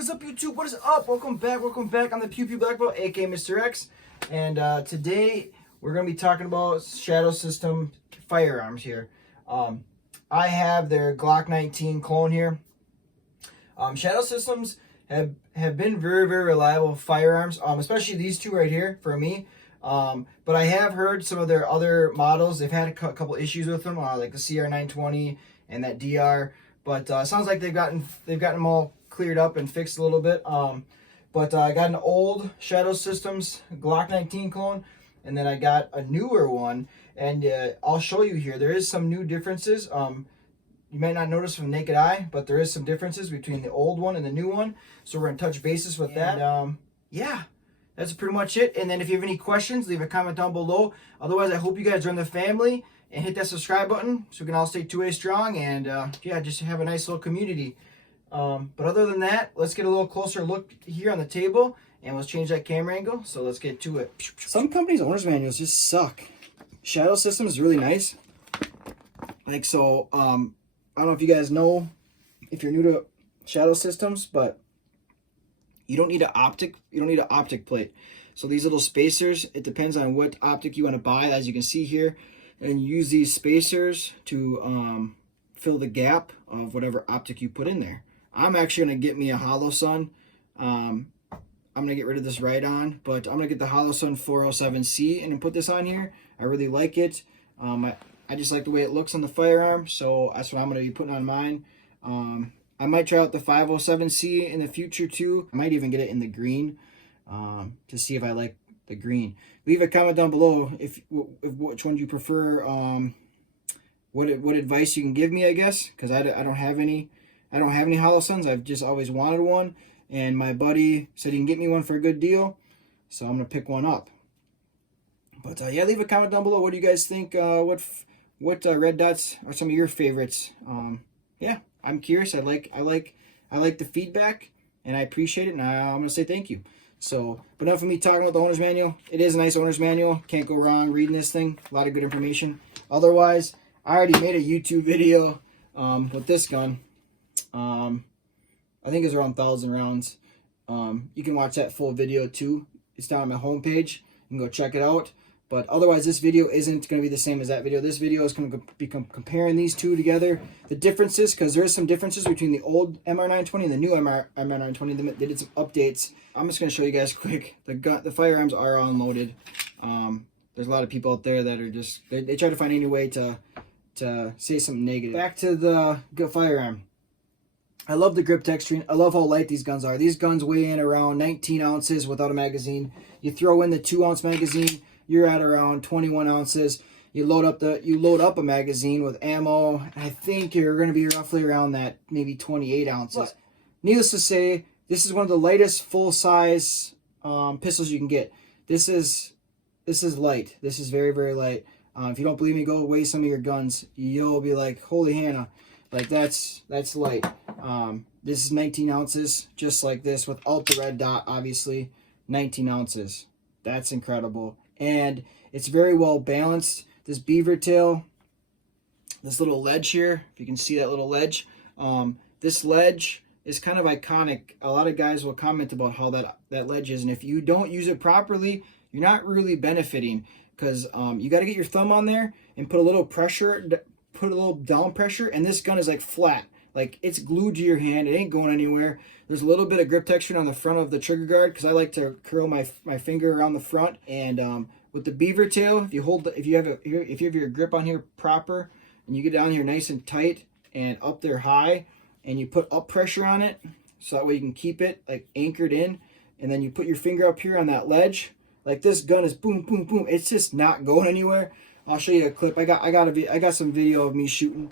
What is up, YouTube? What is up? Welcome back. Welcome back. I'm the Pew Pew Black Belt, aka Mr. X, and today we're gonna be talking about Shadow System firearms here. I have their Glock 19 clone here. Shadow Systems have been very reliable firearms, especially these two right here for me. But I have heard some of their other models. They've had a couple issues with them, like the MR920 and that DR. But it sounds like they've gotten them all cleared up and fixed a little bit. But I got an old Shadow Systems Glock 19 clone, and then I got a newer one, and I'll show you here. There is some new differences. You might not notice from the naked eye, but there is some differences between the old one and the new one. So we're gonna touch bases with that. Yeah, that's pretty much it. And then if you have any questions, leave a comment down below. Otherwise, I hope you guys join the family and hit that subscribe button so we can all stay 2A strong and yeah, just have a nice little community. But other than that, let's get a little closer look here on the table, and let's change that camera angle. So let's get to it. Some companies' owner's manuals just suck. Shadow Systems is really nice. Like, so, I don't know if you guys know, if you're new to Shadow Systems, but you don't need an optic plate. So these little spacers, it depends on what optic you want to buy, as you can see here, and you use these spacers to fill the gap of whatever optic you put in there. I'm actually going to get me a Holosun. I'm going to get rid of this Right-On, but I'm going to get the Holosun 407C and put this on here. I really like it. I just like the way it looks on the firearm, so that's what I'm going to be putting on mine. I might try out the 507C in the future too. I might even get it in the green to see if I like the green. Leave a comment down below if which one you prefer. What advice you can give me, I guess, because I don't have any. I don't have any Holosuns. I've just always wanted one, and my buddy said he can get me one for a good deal, so I'm gonna pick one up. But yeah, leave a comment down below. What do you guys think? What red dots are some of your favorites? Yeah, I'm curious. I like the feedback, and I appreciate it. And I'm gonna say thank you. So, but enough of me talking about the owner's manual. It is a nice owner's manual. Can't go wrong reading this thing. A lot of good information. Otherwise, I already made a YouTube video with this gun. I think it's around 1,000 rounds. You can watch that full video too. It's down on my homepage. You can go check it out. But otherwise, this video isn't going to be the same as that video. This video is going to be comparing these two together. The differences, because there is some differences between the old MR920 and the new MR920. They did some updates. I'm just going to show you guys quick. The firearms are unloaded. There's a lot of people out there that are just, they try to find any way to say something negative. Back to the firearm. I love the grip texturing. I love how light these guns are. These guns weigh in around 19 ounces without a magazine. You throw in the 2-ounce magazine, you're at around 21 ounces. You load up a magazine with ammo. I think you're going to be roughly around that, maybe 28 ounces. But needless to say, this is one of the lightest full-size pistols you can get. This is light. This is very light. If you don't believe me, go weigh some of your guns. You'll be like, holy Hannah, like that's light. This is 19 ounces, just like this, without the red dot, obviously. 19 ounces. That's incredible. And it's very well balanced. This beaver tail, this little ledge here, if you can see that little ledge, this ledge is kind of iconic. A lot of guys will comment about how that ledge is, and if you don't use it properly, you're not really benefiting, because you got to get your thumb on there and put a little pressure, put a little down pressure, and this gun is like flat. Like, it's glued to your hand. It ain't going anywhere. There's a little bit of grip texture on the front of the trigger guard, because I like to curl my finger around the front. And with the beaver tail, if you have your grip on here proper, and you get down here nice and tight and up there high, and you put up pressure on it, so that way you can keep it like anchored in, and then you put your finger up here on that ledge. Like, this gun is boom, boom, boom. It's just not going anywhere. I'll show you a clip. I got some video of me shooting.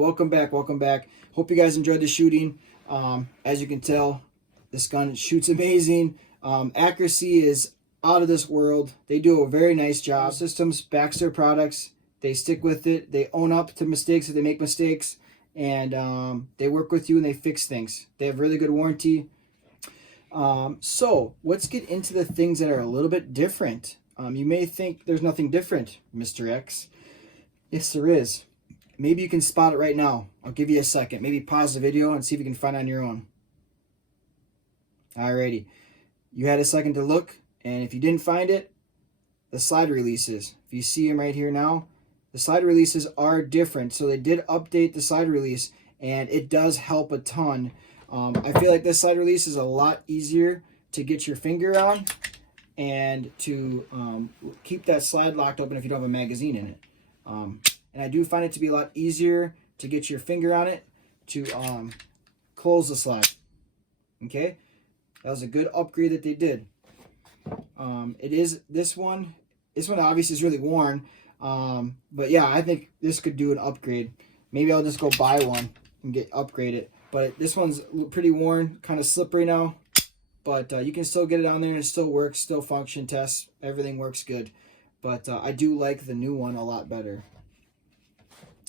welcome back, welcome back. Hope you guys enjoyed the shooting. As you can tell, this gun shoots amazing. Accuracy is out of this world. They do a very nice job. Systems backs their products. They stick with it. They own up to mistakes if they make mistakes, and they work with you and they fix things. They have really good warranty. So let's get into the things that are a little bit different. You may think there's nothing different, Mr. X. Yes, there is. Maybe you can spot it right now. I'll give you a second. Maybe pause the video and see if you can find it on your own. Alrighty. You had a second to look, and if you didn't find it, the slide releases. If you see them right here now, the slide releases are different. So they did update the slide release, and it does help a ton. I feel like this slide release is a lot easier to get your finger on and to keep that slide locked open if you don't have a magazine in it. And I do find it to be a lot easier to get your finger on it to close the slide. Okay, that was a good upgrade that they did. It is this one. This one obviously is really worn, but yeah, I think this could do an upgrade. Maybe I'll just go buy one and get upgraded. But this one's pretty worn, kind of slippery now. But you can still get it on there and it still works, still function, tests, everything works good. But I do like the new one a lot better.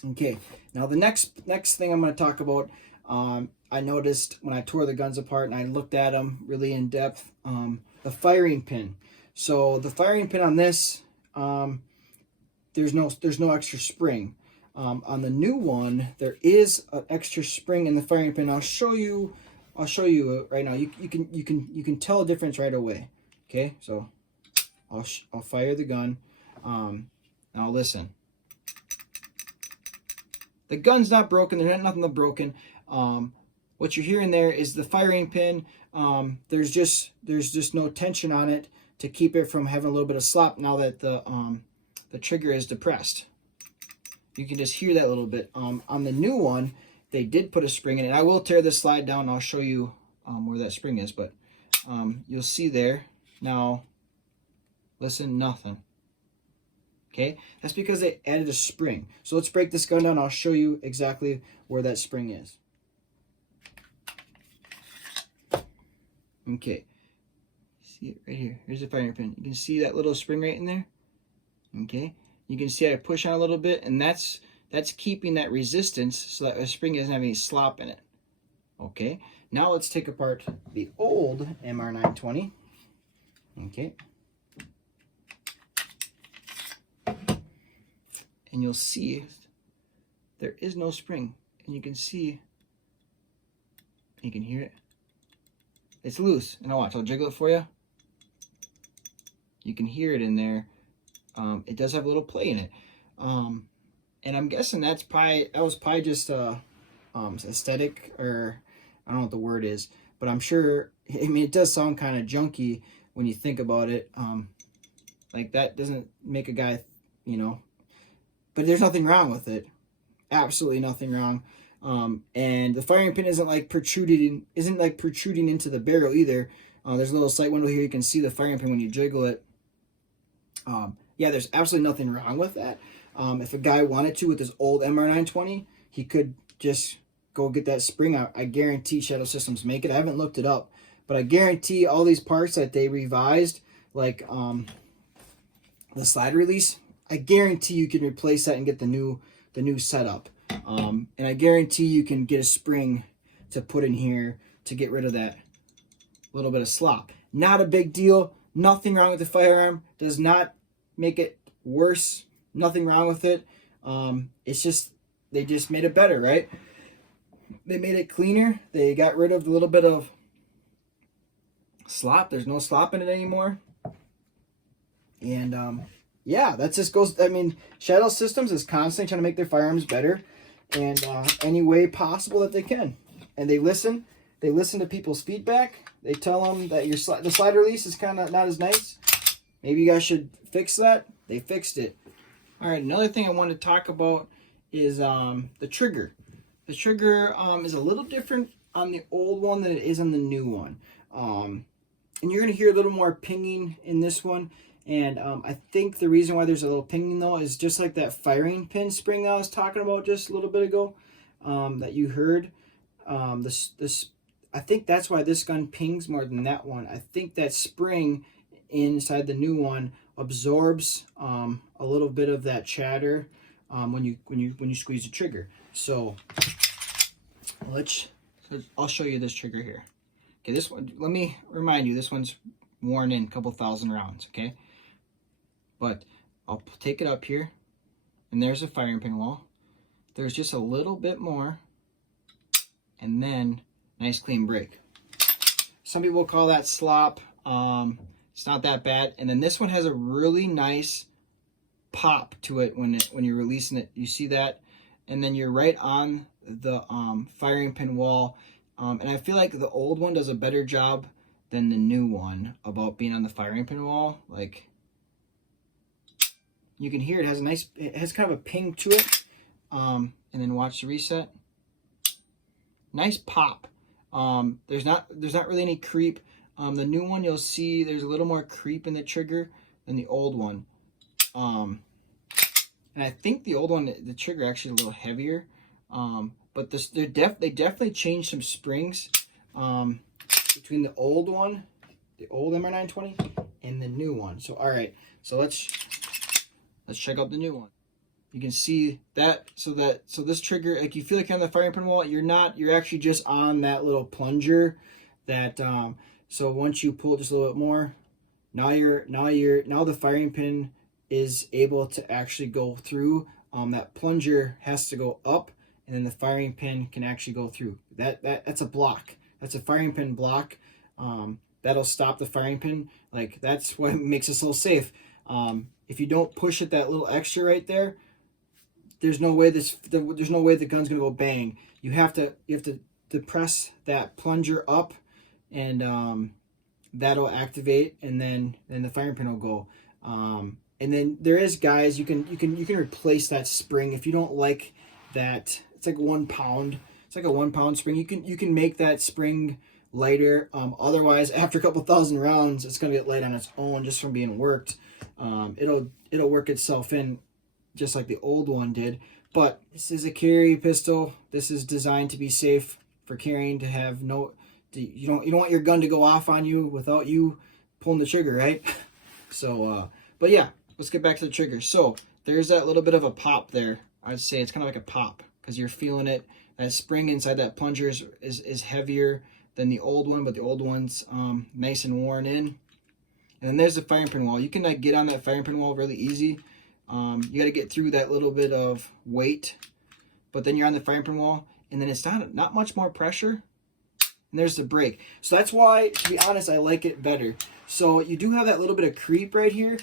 Okay, now the next thing I'm going to talk about, I noticed when I tore the guns apart and I looked at them really in depth, the firing pin. So the firing pin on this, there's no extra spring. On the new one, there is an extra spring in the firing pin. I'll show you right now. You can tell a difference right away. Okay, so I'll fire the gun. Now listen. The gun's not broken. There's nothing broken. What you're hearing there is the firing pin. There's just no tension on it to keep it from having a little bit of slop now that the trigger is depressed. You can just hear that a little bit. On the new one, they did put a spring in it. I will tear this slide down and I'll show you where that spring is, but you'll see there. Now, listen, nothing. Okay, that's because they added a spring. So let's break this gun down. I'll show you exactly where that spring is. Okay, see it right here. Here's the firing pin. You can see that little spring right in there. Okay, you can see I push on a little bit, and that's keeping that resistance so that the spring doesn't have any slop in it. Okay, now let's take apart the old MR920. Okay. And you'll see there is no spring. And you can see, you can hear it. It's loose. And watch, I'll jiggle it for you. You can hear it in there. It does have a little play in it. And I'm guessing that was probably just aesthetic, or I don't know what the word is. But I'm sure, I mean, it does sound kind of junky when you think about it. Like that doesn't make a guy, you know. But there's nothing wrong with it. Absolutely nothing wrong. And the firing pin isn't like protruding into the barrel either. There's a little sight window here. You can see the firing pin when you jiggle it. Yeah, there's absolutely nothing wrong with that. If a guy wanted to with his old MR920, he could just go get that spring out. I guarantee Shadow Systems make it. I haven't looked it up, but I guarantee all these parts that they revised, like the slide release, I guarantee you can replace that and get the new setup. And I guarantee you can get a spring to put in here to get rid of that little bit of slop. Not a big deal. Nothing wrong with the firearm. Does not make it worse. Nothing wrong with it. It's just, they just made it better, right? They made it cleaner. They got rid of the little bit of slop. There's no slop in it anymore. And yeah, that just goes, I mean, Shadow Systems is constantly trying to make their firearms better and any way possible that they can. And they listen to people's feedback. They tell them that the slide release is kind of not as nice. Maybe you guys should fix that. They fixed it. All right, another thing I wanted to talk about is the trigger. The trigger is a little different on the old one than it is on the new one. And you're going to hear a little more pinging in this one. And I think the reason why there's a little pinging though is just like that firing pin spring that I was talking about just a little bit ago. that you heard. This I think that's why this gun pings more than that one. I think that spring inside the new one absorbs a little bit of that chatter when you squeeze the trigger. So I'll show you this trigger here. Okay, this one, let me remind you, this one's worn in a couple thousand rounds, okay? But I'll take it up here, and there's a firing pin wall. There's just a little bit more, and then nice clean break. Some people call that slop. It's not that bad. And then this one has a really nice pop to it when you're releasing it. You see that? And then you're right on the firing pin wall. And I feel like the old one does a better job than the new one about being on the firing pin wall. Like, you can hear it has a nice, it has kind of a ping to it. And then watch the reset. Nice pop. There's not really any creep. The new one, you'll see there's a little more creep in the trigger than the old one. And I think the old one, the trigger actually a little heavier. But this, they definitely changed some springs between the old one, the old MR920, and the new one. So all right, so let's check out the new one. You can see that, so this trigger, like, you feel like you're on the firing pin wall. You're not. You're actually just on that little plunger. That so once you pull just a little bit more, now the firing pin is able to actually go through. That plunger has to go up, and then the firing pin can actually go through. That's a block. That's a firing pin block. That'll stop the firing pin. Like, that's what makes it so safe. If you don't push it that little extra right there, there's no way the gun's gonna go bang. You have to press that plunger up, and that'll activate, and then the firing pin will go. And then there is, guys, you can replace that spring if you don't like that. It's like 1 pound. It's like a 1 pound spring. You can make that spring lighter. Otherwise, after a couple thousand rounds, it's gonna get light on its own just from being worked. It'll work itself in just like the old one did. But this is a carry pistol. This is designed to be safe for carrying, to have no, you don't want your gun to go off on you without you pulling the trigger, right? So but yeah, let's get back to the trigger. So there's that little bit of a pop there. I'd say it's kind of like a pop because you're feeling it. That spring inside that plunger is heavier than the old one, but the old one's nice and worn in. And then there's the firing pin wall. You can, like, get on that firing pin wall really easy. You got to get through that little bit of weight, but then you're on the firing pin wall, and then it's not much more pressure. And there's the break. So that's why, to be honest, I like it better. So you do have that little bit of creep right here,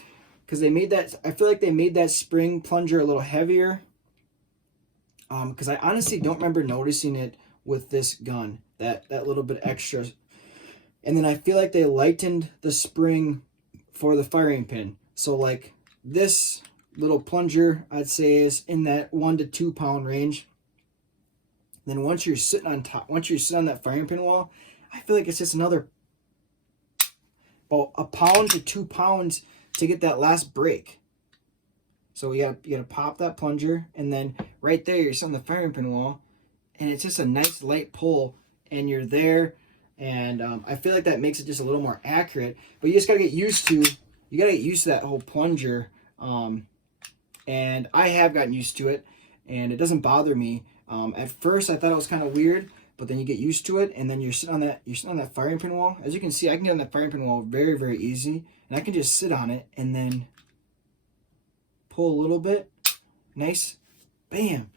because they made that. I feel like they made that spring plunger a little heavier. Because I honestly don't remember noticing it with this gun, that little bit extra. And then I feel like they lightened the spring for the firing pin. So like this little plunger, I'd say, is in that 1 to 2 pound range. Then once you're sitting on top, once you sit on that firing pin wall, I feel like it's just another about 1 pound to 2 pounds to get that last break. So you gotta pop that plunger, and then right there you're sitting on the firing pin wall, and it's just a nice light pull, and you're there. And I feel like that makes it just a little more accurate. But you just gotta get used to. You gotta get used to that whole plunger. And I have gotten used to it, and it doesn't bother me. At first I thought it was kind of weird, but then you get used to it, and then you're sitting on that firing pin wall. As you can see, I can get on that firing pin wall very, very easy, and I can just sit on it and then pull a little bit. Nice, bam.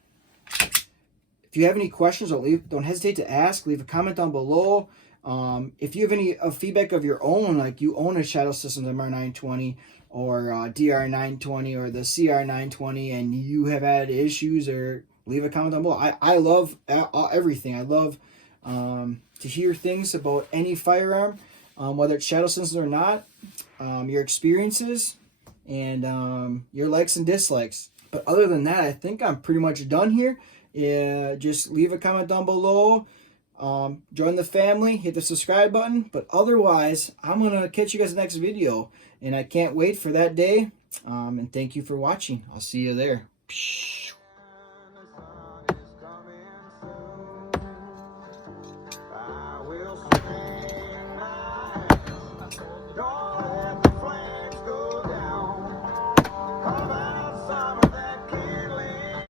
If you have any questions, don't hesitate to ask. Leave a comment down below. If you have any feedback of your own, like you own a Shadow Systems MR920 or DR920 or the CR920, and you have had issues, or leave a comment down below. I love everything. I love to hear things about any firearm, whether it's Shadow Systems or not, your experiences, and your likes and dislikes. But other than that, I think I'm pretty much done here. Just leave a comment down below. Join the family, hit the subscribe button. But otherwise, I'm going to catch you guys in the next video. And I can't wait for that day. And thank you for watching. I'll see you there.